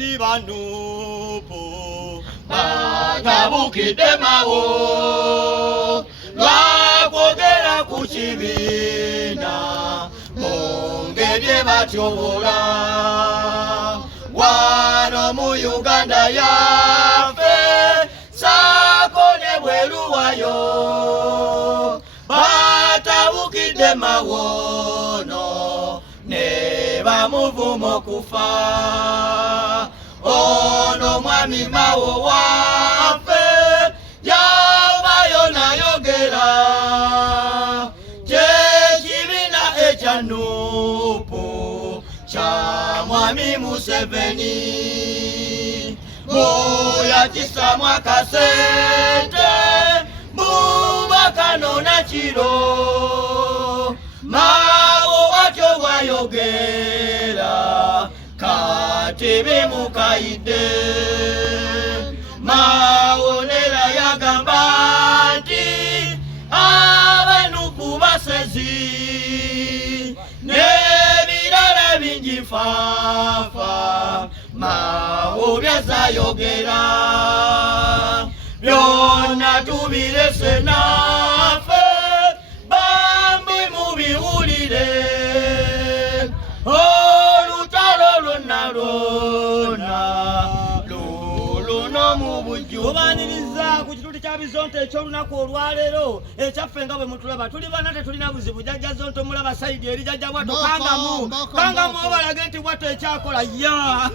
abawagizi ba Nuupu batabukidde Mao lwakwogera ku kibiina mu ngeri batyobola wano mu Uganda yaffe saako ne bweru wayo batabukidde Mao no ne bamuvuma okufa ono mwami Mao waffe yabayo nayogera kyekibiina ekya Nuupu kya mwami Museveni muyakisamu akasente mubakano nakiro Mao watyo bwayogera kati bimukayidde Mao nera yagamba nti abanuku basezi n'ebirala bingi faafa Mao byazayogera byonna tubirese naffe bambi mubiwulire olutalo lwonna luluno mu bujjuvu obaniriza ku kitundu kya Bizonto ekyolunaku olwaleero ekyaffe nga bwe mutulaba tuli bana tetulina buzibu jjajja Zonto mulaba sayidi eri jjajja Bwato kangamu obalage nti Bwato ekyakola ya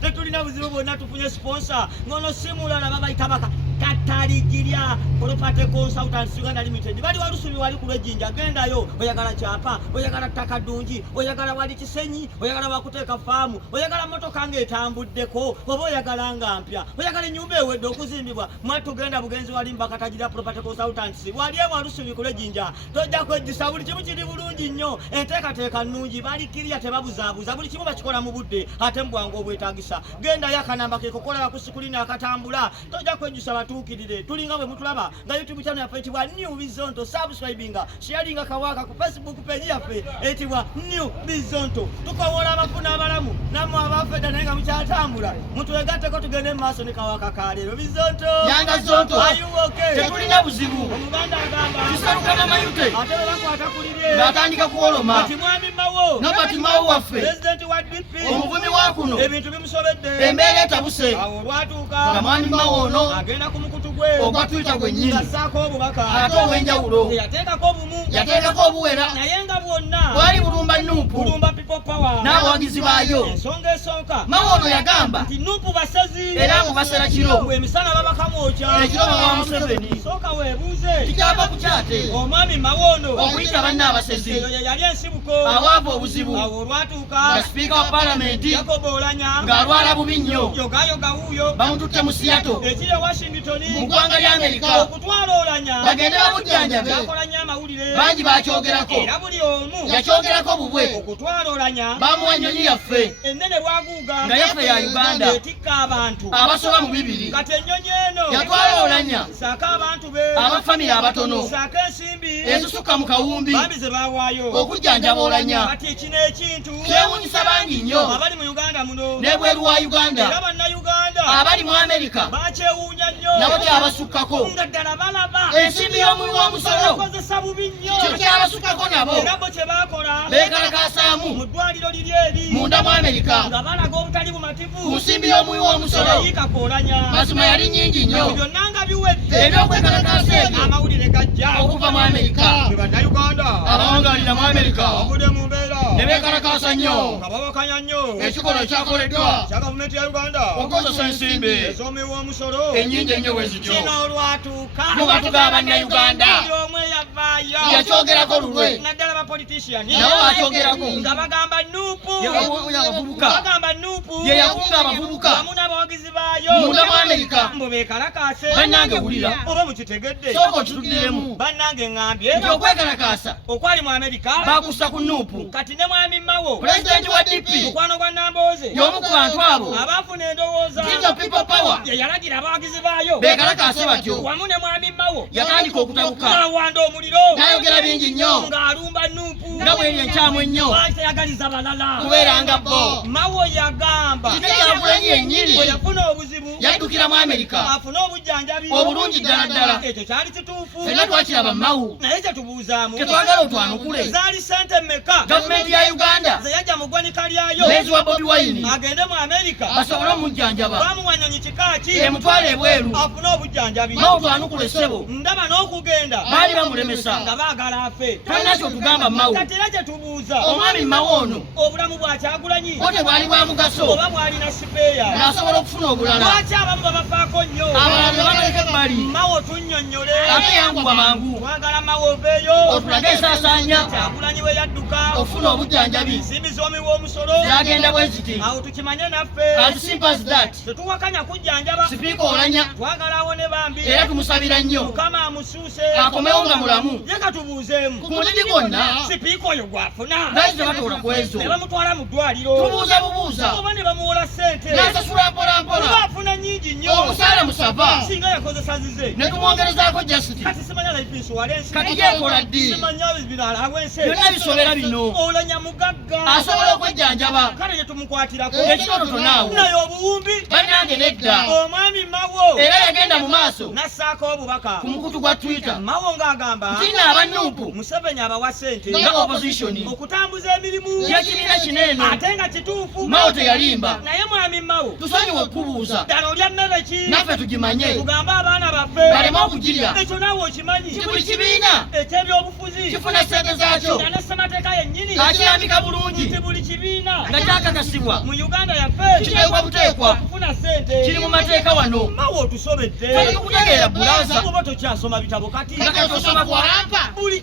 tetulina buzibu bwonna tufunye sponsor ngono simulana babayita baka Kataligirya Property Consultants Uganda Limited bali walusubi wali ku lwejjinja gendayo oyagala kyapa oyagala ttaka ddungi oyagala wali kisenyi oyagala wakuteeka faamu oyagala motoka ng'etambuddeko oba oyagala nga mpya oyagala ennyumba ewedde okuzimbibwa mwatugenda bugenzi wali Kataligirya Property Consultants wali walusubi ku lwejjinja tojja kwejjisa buli kimu kiri bulungi nnyo enteekateeka nnungi bali kirya tebabuzaabuza buli kimu bakikola mu budde ate mu bwangu obwetaagisa gendayo akanamba ke kukolera ku sikulini akatambula tojja kwejjusa batuukirire tulinga bwe mutulaba nga YouTube channel yaffe etibwa New Bizonto subscribinga sharinga kawaka ku Facebook page yaffe etibwa New Bizonto tukawola abafuna abalamu namwe abafedda naye nga mukyatambula mutulegatteko tugende mu maaso ne kawaka kaleero Bizonto Yanga Zonto ayuwoke tetulina buzibu omuganda agamba kisaluka mamayute ate bwe bakwata kulire ng'atandika kuwoloma kati mwami Mao nobati Mao waffe president wa DP omuvumi wa kuno ebintu bimusobedde embeera etabuse awo olwatuuka nga mwami Mao ono agenda ku mukutu gwe ogwa Twitter gwennyini assaako obubaka ate ow'enjawulo yateekako obumu yateekako obuwera naye nga bwonna bwali bulumba Nuupu bulumba people power n'abawagizi baayo ensonga esooka Mao ono yagamba nti Nuupu basezi era ngo basera kiro bwe emisana babakamwokya ekiro bawa Museveni sooka weebuuze tikyava ku kyate omwami Mao ono okuyita banne abasezi eyo ye yali ensibuko awaava obuzibu awo olwatuuka nga sipiika wa paalamenti Yakobo Oulanyah ng'alwala bubi nnyo yogayoga wuuyo bamututte mu Seattle ekiri e Washington mu ggwanga lya Amerika okutwala Oulanyah bagende bamujjanjabe yakola nnyo amawulire bangi bakyogerako era buli omu yakyogerako bubwe okutwala Oulanyah bamuwa ennyonyi yaffe ennene bwaguuga nga yaffe ya Uganda etikka abantu abasoba mu 200 kati ennyonyi eno yatwala Oulanyah saako abantu be abafamire abatono saako ensimbi ezisukka mu kawumbi bambi ze baawaayo okujjanjaba Oulanyah kati kino ekintu kyewuunyisa bangi nnyo abali mu Uganda muno n'ebweru wa era Uganda bannayuganda abali mu Amerika bakyewuunya nnyo nabo kyabasukkako nga ddala balaba ensimbi y'omuwi w'omusolo bakozesa bubi nnyo kyo kyabasukkako nabo era bo kye baakola beekalakasaamu mu ddwaliro liri eri munda mu Amerika nga balaga obutali bumativu ku nsimbi y'omuwi w'omusolo eyiikako Oulanyah mazima yali nnyingi nnyo byonna nga biwedde ebyokwekalakaasa ebyo amawulire gajja okuva mu Amerika bwe bannayuganda abawangalira mu Amerika bavudde mu mbeera ne beekalakaasa nnyo nga babakanya nnyo ekikolwa ekyakoleddwa kya gavumenti ya Uganda okukozesa ensimbi ez'omuwi w'omusolo ennyingi ennyo bwe zityo kino olwatuuka mu batuga bannayuganda buli omu eyavaayo yakyogerako lulwe naddala bapolitician nabo bakyogerako nga bagamba Nuupu abavubuka bagamba Nuupu ye yakunga abavubuka wamu n'abawagizi baayo munda mu Amerika mbu beekalakaase bannange wulira oba mukitegedde sooka okituddiremu bannange ŋŋambye nti okwekalakaasa okwali mu Amerika bakussa ku Nuupu kati ne mwami Mao pulezidenti wa DP mukwano gwa Nambooze y'omu ku bantu abo abaafuna endowooza Ginger People Power ye yalagira abawagizi baayo beekalakaase batyo wamu ne mwami Mao yatandika okutabuka n'awanda omuliro n'ayogera bingi nnyo ng'alumba Nuupu nga bw'eri enkyamu ennyo lwaki teyagaliza balala kubeera nga bo Mao yagamba Kitegeeza omumanyi yennyini bwe yafuna obuzibu yaddukira mu Amerika afune obujjanjabi obulungi ddala ddala. ekyo kyali kituufu Ffenna twakiraba Mawu naye kyetubuuzaamu tetwagala otwanukule. zaali sente mmeka Gavumenti ya Uganda ze yajja mu ggwanika lyayo meezi wa Bobi Wine agende mu Amerika basobole omujjanjaba bamuwa nnyonyi kika ki emutwale ebweru. afune obujjanjabi Mawu twanukule ssebo ndaba n'okugenda baali bamulemesa. nga baagala afe Tolina kyotugamba Mawu. kati era kyetubuuza Omwami Mawu ono obulamu bwa Kyagulanyi bo tebwali bwa mugaso oba bwalina sipeeya n'asobola okufuna obulala. lwaki abamu babafaako nnyo Abalala tebabaleka ebbali Mawo tunnyonnyole ate yanguwa mangu twagala Mawo oveeyo otulage ensaasaanya Kyagulanyi we yadduka okufuna obujjanjabi. ensimbi z'omiwa omusolo Zagenda bwe ziti. awo tukimanye naffe As simple as that. tetuwakanya kujjanjaba Sipiika Oulanyah twagala awone bambi era tumusabira nnyo Mukama amusuuse akomewo nga mulamu. ye katubuuzeemu Ku mulundi gwonna sipiika oyo gwafuna lwaki tebatola ku ezo. ne bamutwala mu ddwaliro Tubuuza bubuuza oba ne bamuwola ssente n'asasula mpola oba mpola. afuna nnyingi nnyo Omusaala musava singa yakozesa zize ne tumwongerezaako jasiti. kati simanya life insurance Kati gyekola ddi simanya birala awense byonna bisobera bino Oulanyah mugagga asobola okwejjanjaba. kale ne tumukwatirako Ekitono tonaawo naye obuwumbi bannange nedda omwami Mawo era yagenda mu maaso nassaako obubaka ku mukutu gwa Twitter Mawo ng'agamba nti nno abannuupu Museveni abawa ssente nga opposition okutambuza emirimu y'ekibiina kineeno. ate nga kituufu Mawo teyalimba. naye mwami Mawo Tusonyiwe okubuuza ddala olya mmere ki naffe tugimanye tugambe abaana baffe baleme okugirya. ekyo naawe okimanyi Ti buli kibiina eky'ebyobufuzi kifuna ssente zaakyo nga ne ssemateeka yennyini akirambika bulungi nti buli kibiina nga kyakakasibwa mu Uganda yaffe kiteekwa buteekwa okufuna ssente kiri mu mateeka wano. Mawo otusobedde Kale tukutegeera bulaza oba tokyasoma bitabo kati nga katosoma ku Walampa buli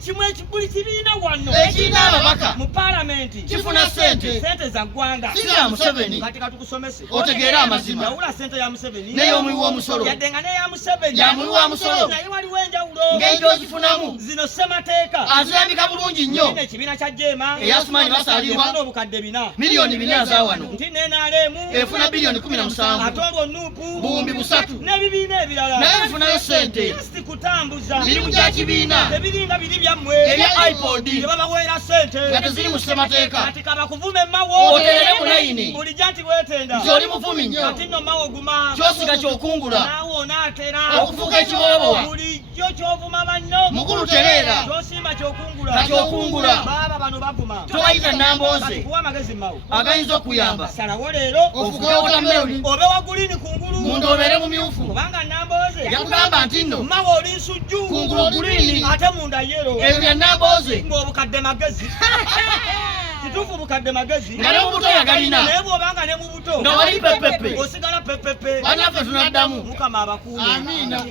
kibiina wano ekirina ababaka mu paalamenti kifuna ssente sente za ggwanga si za Museveni. kati katukusomese Otegeere amazima. yawula ssente ya Museveni n'ey'omuwi w'omusolo yadde nga n'eya Museveni ya muwi wa musolo naye waliwo enjawulo ngeri gy'ozifunamu zino ssemateeka azirambika bulungi nnyo. ine ekibiina kya Jeema Eya Asumaani basaalirwa efuna obukadde 4 miliyoni 4 azaawano nti NRM efuna biliyoni 17 ate olwo Nuupu buwumbi 3 n'ebibiina ebirala naye bifunayo ssente. just kutambuza Mirimu gya kibiina tebiringa biri byammwe ebya iPod gye babaweera ssente nga teziri mu ssemateeka. kati kabakuvume Mawo Oteerere mu layini bulijja nti weetenda nti oli muvumi nnyo kati nno Mawo guma ky'osiga ky'okungula naawe onaatera okufuuka ekiboobowa. bulijjo ky'ovuma banno Mukulu tereera ky'osimba ky'okungula kati okungula baaba bano baguma tobayita nnambooze kuwa amagezi Mawo agayinza okuyamba salawo leero ofuuke wotameroni obe wa gulini kungulu munda obeere mumyufu. kubanga nnambooze yakugamba nti nno Mawo oli nsujju kungulu gulini ate munda yero ebyo bya nnambooze ng'obukadde magezi kituufu bukadde magezi nga ne mu buto yagalina naye bw'obanga ne mu buto nga wali pepepe osigala pepepe bannaffe tunaddamu. Mukama abakuume Amiina.